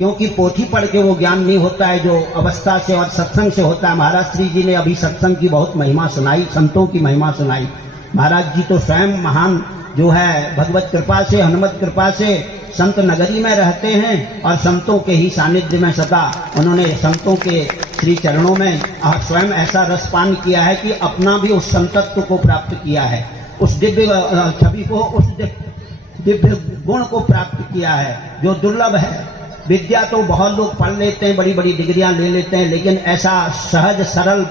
क्योंकि पोथी पढ़ के वो ज्ञान नहीं होता है जो अवस्था से और सत्संग से होता है। महाराज श्री जी ने अभी सत्संग की बहुत महिमा सुनाई, संतों की महिमा सुनाई। महाराज जी तो स्वयं महान जो है भगवत कृपा से, हनुमत कृपा से संत नगरी में रहते हैं और संतों के ही सानिध्य में सदा उन्होंने संतों के श्री चरणों में स्वयं ऐसा रसपान किया है कि अपना भी उस संतत्व को प्राप्त किया है, उस दिव्य छवि को, उस दिव्य गुण को प्राप्त किया है जो दुर्लभ है। विद्या तो बहुत लोग पढ़ लेते हैं, बड़ी बड़ी डिग्रियां ले लेते हैं, लेकिन ऐसा सहज सरल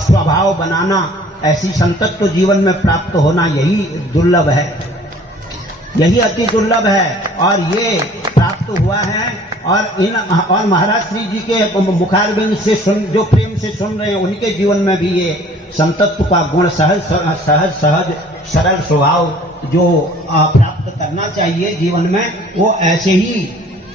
स्वभाव बनाना, ऐसी संतत्व जीवन में प्राप्त होना, यही दुर्लभ है, यही अति दुर्लभ है। और ये प्राप्त हुआ है। और महाराज श्री जी के मुखारबिंद से जो प्रेम से सुन रहे हैं, उनके जीवन में भी ये संतत्व का गुण, सहज सरल स्वभाव जो प्राप्त करना चाहिए जीवन में, वो ऐसे ही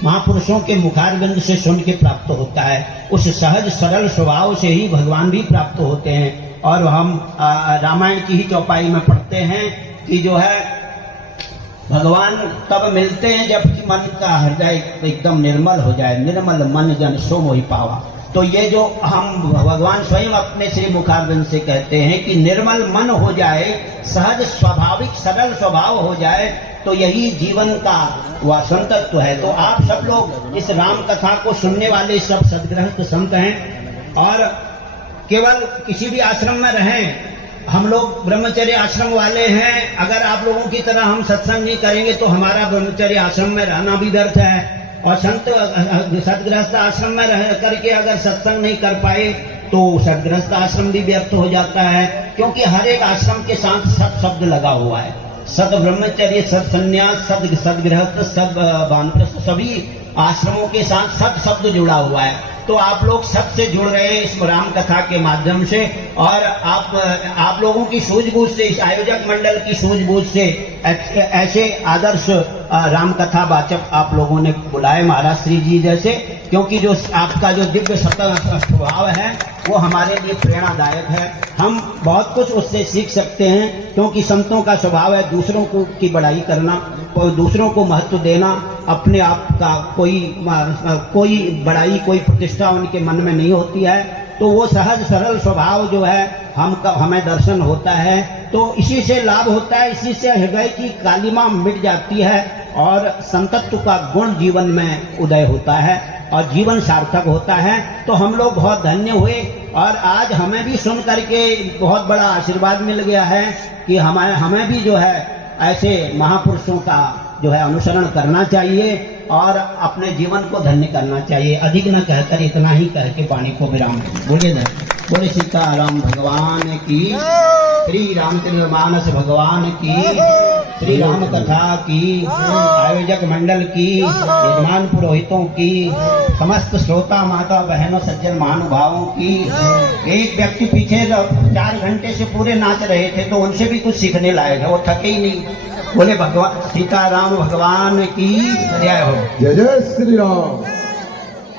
महापुरुषों के मुखारबिंद से सुन के प्राप्त होता है। उस सहज सरल स्वभाव से ही भगवान भी प्राप्त होते हैं। और हम रामायण की ही चौपाई में पढ़ते हैं कि जो है भगवान तब मिलते हैं जबकि मन का हृदय एकदम निर्मल हो जाए। निर्मल मन जन सो मोहि पावा। तो ये जो हम भगवान स्वयं अपने श्री मुखारबिंद से कहते हैं कि निर्मल मन हो जाए, सहज स्वाभाविक सरल स्वभाव हो जाए, तो यही जीवन का वह संतत्व है। तो आप सब लोग इस राम कथा को सुनने वाले सब सद्गृहस्थ संत हैं और केवल किसी भी आश्रम में रहें, हम लोग ब्रह्मचर्य आश्रम वाले हैं। अगर आप लोगों की तरह हम सत्संग नहीं करेंगे तो हमारा ब्रह्मचर्य आश्रम में रहना भी व्यर्थ है। और संत सद्गृहस्थ आश्रम में रह करके अगर सत्संग नहीं कर पाए तो सद्गृहस्थ आश्रम भी व्यर्थ हो जाता है, क्योंकि हर एक आश्रम के साथ सत शब्द लगा हुआ है। सद ब्रह्मचर्य, सद संन्यास, सदगृहस्थ, सद वानप्रस्थ, सभी आश्रमों के साथ सत शब्द जुड़ा हुआ है। तो आप लोग सबसे जुड़ रहे हैं इस राम कथा के माध्यम से। और आप लोगों की सूझबूझ से, इस आयोजक मंडल की सूझबूझ से ऐसे आदर्श राम कथा वाचक आप लोगों ने बुलाए महाराज श्री जी जैसे, क्योंकि जो आपका जो दिव्य स्वभाव है वो हमारे लिए प्रेरणादायक है। हम बहुत कुछ उससे सीख सकते हैं, क्योंकि संतों का स्वभाव है दूसरों की बड़ाई करना, दूसरों को महत्व देना, अपने आप का कोई बड़ाई, कोई प्रतिष्ठा उनके मन में नहीं होती है। तो वो सहज सरल स्वभाव जो है हमें दर्शन होता है, तो इसी से लाभ होता है, इसी से हृदय की कालिमा मिट जाती है और संतत्व का गुण जीवन में उदय होता है और जीवन सार्थक होता है। तो हम लोग बहुत धन्य हुए और आज हमें भी सुन करके बहुत बड़ा आशीर्वाद मिल गया है कि हमें भी जो है ऐसे महापुरुषों का जो है अनुसरण करना चाहिए और अपने जीवन को धन्य करना चाहिए। अधिक न कहकर इतना ही कह के वाणी को विराम बोले सीताराम भगवान की, श्री रामचंद्र मानस भगवान की, श्री राम कथा की, आयोजक मंडल की, यजमान पुरोहितों की, समस्त श्रोता माता बहनों सज्जन महानुभावों की। एक व्यक्ति पीछे 4 घंटे से पूरे नाच रहे थे, तो उनसे भी कुछ सीखने लायक है, वो थके ही नहीं। बोले भगवान सीताराम भगवान की जय हो। जय जय श्री राम।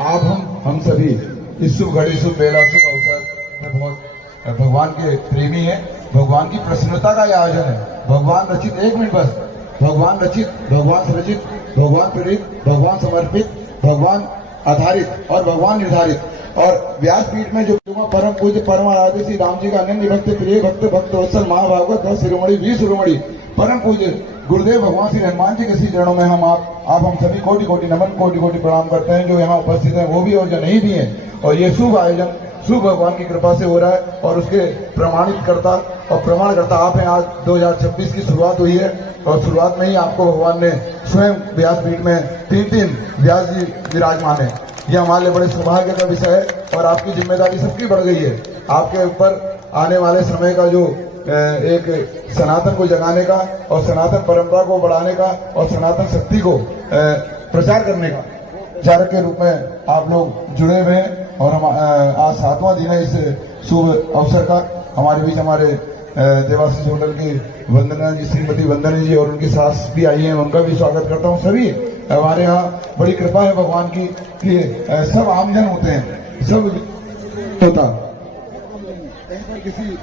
आप हम सभी इस शुभ घड़ी, शुभ बेला, शुभ अवसर में बहुत भगवान के प्रेमी हैं। भगवान की प्रसन्नता का यह आयोजन है। भगवान रचित, 1 मिनट बस, भगवान रचित, भगवान सृजित, भगवान प्रेरित, भगवान समर्पित, भगवान आधारित और भगवान निर्धारित। और व्यासपीठ में जो परम पूज्य परम आराध्य श्री राम जी का अनन्य भक्त, प्रिय भक्त वत्सल महाभागवत और शिरोमणि, वी शिरोमणि परम पूज्य गुरुदेव भगवान श्री हनुमान जी के श्री चरणों में हम सभी कोटि कोटि नमन, कोटि कोटि प्रणाम करते हैं। जो यहाँ उपस्थित हैं वो भी और जो नहीं भी हैं। और ये शुभ आयोजन शुभ भगवान की कृपा से हो रहा है और उसके प्रमाणित करता और प्रमाण करता आप हैं। आज 2026 की शुरुआत हुई है और शुरुआत में ही आपको भगवान ने स्वयं व्यासपीठ में 3 व्यास जी विराजमान है। ये हमारे लिए बड़े सौभाग्य का विषय है और आपकी जिम्मेदारी सबकी बढ़ गई है। आपके ऊपर आने वाले समय का जो एक सनातन को जगाने का और सनातन परंपरा को बढ़ाने का और सनातन शक्ति को प्रचार करने का चारक के रूप में आप लोग जुड़े हुए हैं। और हम आज 7वां दिन है इस शुभ अवसर का। हमारे बीच हमारे देवाशीष होटल की वंदना जी, श्रीमती वंदना जी और उनकी सास भी आई हैं, उनका भी स्वागत करता हूँ। सभी हमारे यहाँ बड़ी कृपा है भगवान की कि सब आमजन होते हैं, सब होता किसी